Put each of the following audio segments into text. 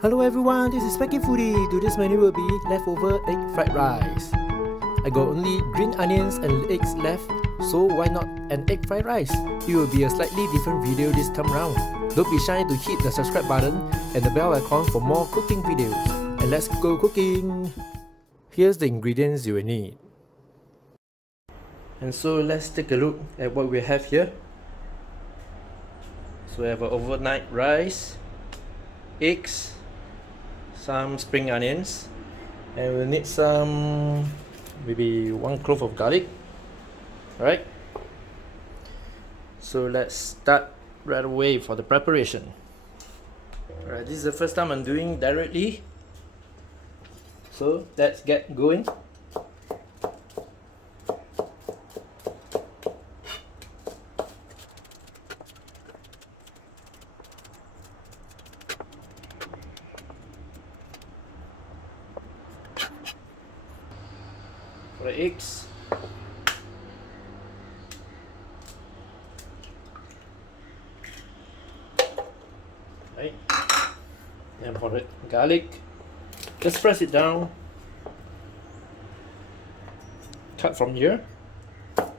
Hello everyone, this is speckyfoodie. Today's menu will be leftover egg fried rice. I got only green onions and eggs left, so why not an egg fried rice? It will be a slightly different video this time round. Don't be shy to hit the subscribe button and the bell icon for more cooking videos. And let's go cooking! Here's the ingredients you will need. And so let's take a look at what we have here. So we have an overnight rice, eggs, some spring onions, and we'll need some, maybe 1 clove of garlic. Alright, so let's start right away for the preparation. Alright, this is the first time I'm doing directly, so let's get going. For the eggs, right, and for the garlic, just press it down, cut from here, and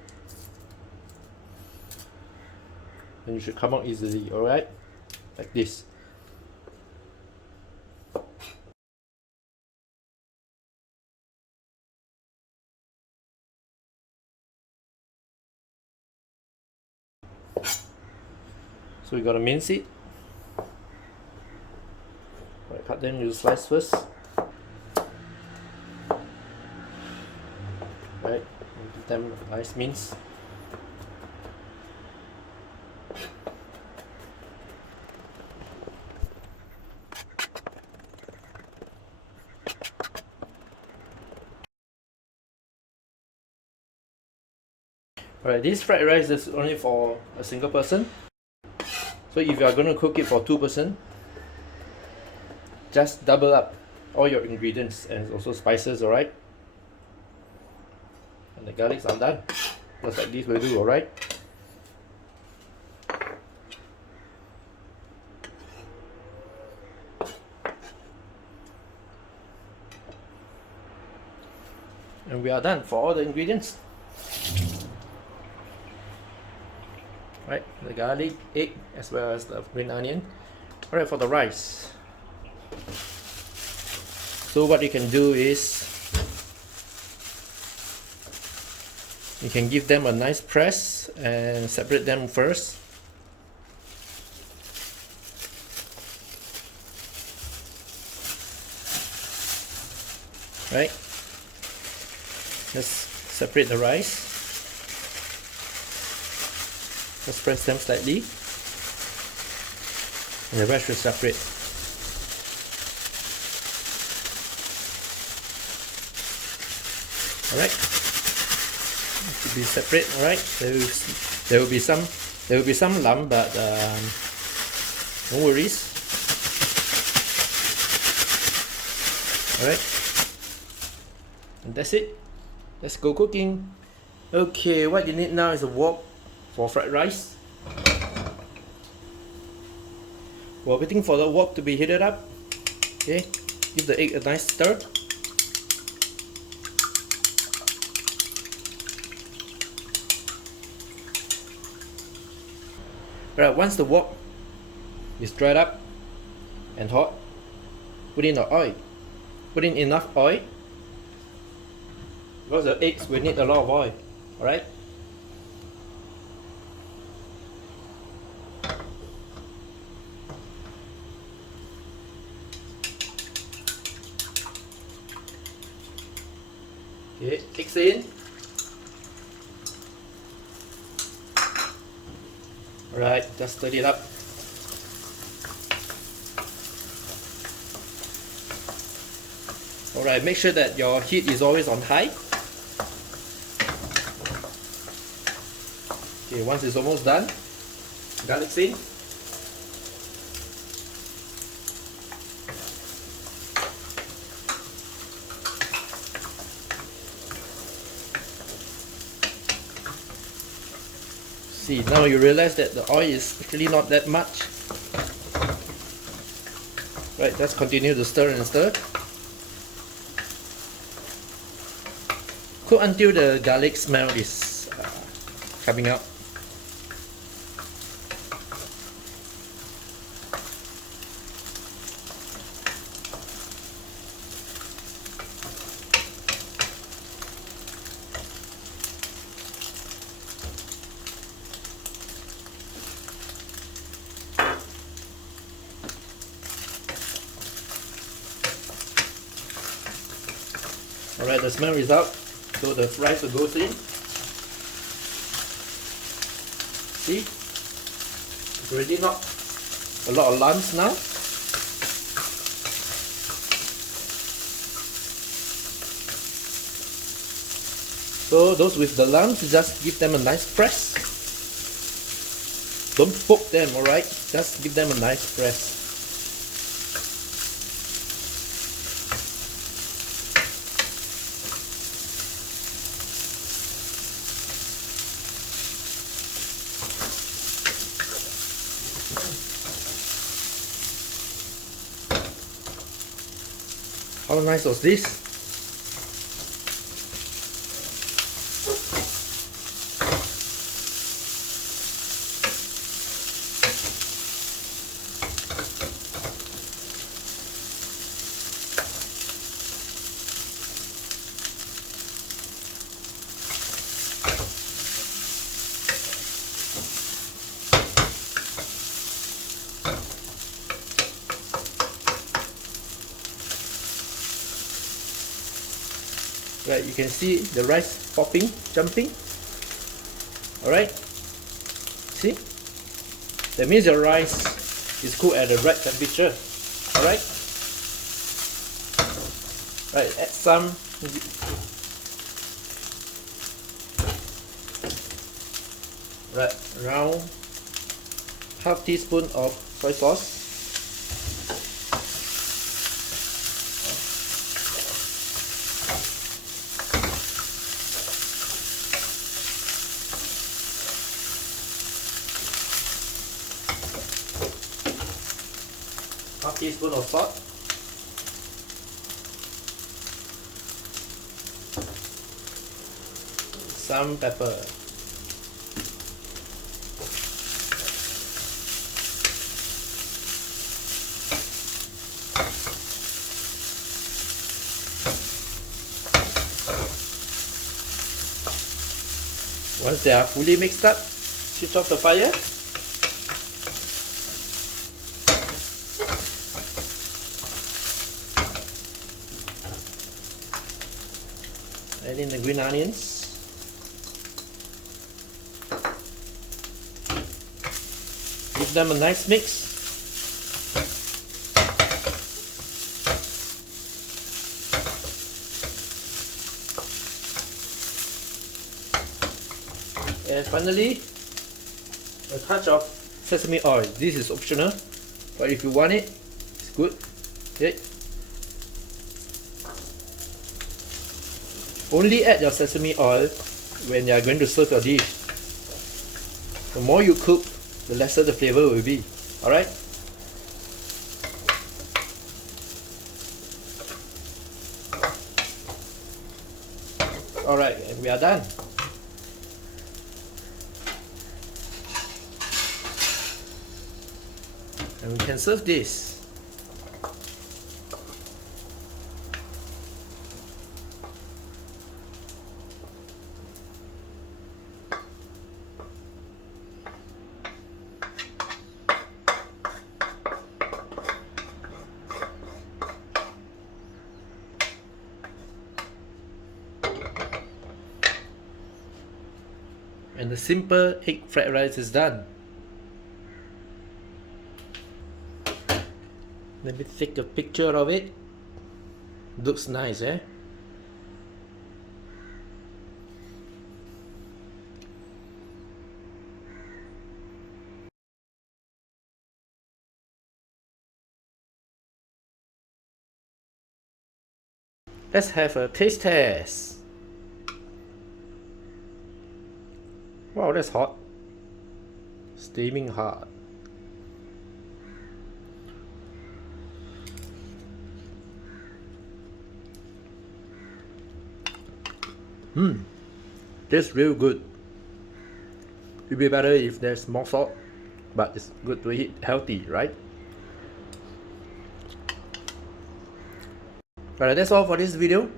you should come out easily. Alright, like this. So we gotta mince it. Right, cut them into slice first. Right, give them a nice mince. Alright, this fried rice is only for a single person. So if you are going to cook it for 2 person, just double up all your ingredients and also spices, alright? And the garlics are done. Just like this will do, alright? And we are done for all the ingredients. Right, the garlic, egg, as well as the green onion. Alright, for the rice. So what you can do is, you can give them a nice press and separate them first. Right, just separate the rice. Just press them slightly, and the rest will separate. Alright, it should be separate. Alright, there will be some lump, but no worries. Alright, and that's it. Let's go cooking. Okay, what you need now is a wok for fried rice. While waiting for the wok to be heated up, okay, give the egg a nice stir. Right, once the wok is dried up and hot, put in the oil. Put in enough oil, because the eggs will need a lot of oil. Alright? Okay, eggs in. Alright, just stir it up. Alright, make sure that your heat is always on high. Okay, once it's almost done, garlic's in. See, now you realize that the oil is actually not that much. Right, let's continue to stir and stir. Cook until the garlic smell is coming out. Alright, the smell is out, so the rice will go in. See? It's already not a lot of lumps now. So those with the lumps, just give them a nice press. Don't poke them, alright? Just give them a nice press. How nice was this? Right, you can see the rice popping, jumping. Alright, see? That means your rice is cooked at the right temperature. Alright? Right, add some around half teaspoon of soy sauce. Half teaspoon of salt. Some pepper. Once they are fully mixed up, switch off the fire. Add in the green onions. Give them a nice mix. And finally, a touch of sesame oil. This is optional, but if you want it, it's good. Okay. Only add your sesame oil when you are going to serve your dish. The more you cook, the lesser the flavor will be. Alright? Alright, and we are done. And we can serve this. And the simple egg fried rice is done. Let me take a picture of it. Looks nice, eh? Let's have a taste test. Wow, that's hot. Steaming hot. Tastes real good. It'd be better if there's more salt, but it's good to eat healthy, right? Alright, that's all for this video.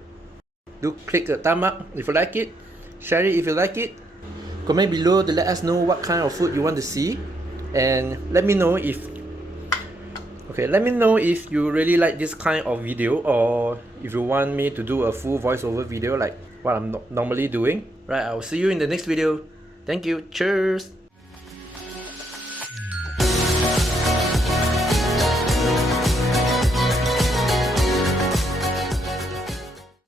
Do click the thumb up if you like it. Share it if you like it. Comment below to let us know what kind of food you want to see. And let me know if you really like this kind of video, or if you want me to do a full voiceover video like what I'm normally doing. Right, I'll see you in the next video. Thank you. Cheers.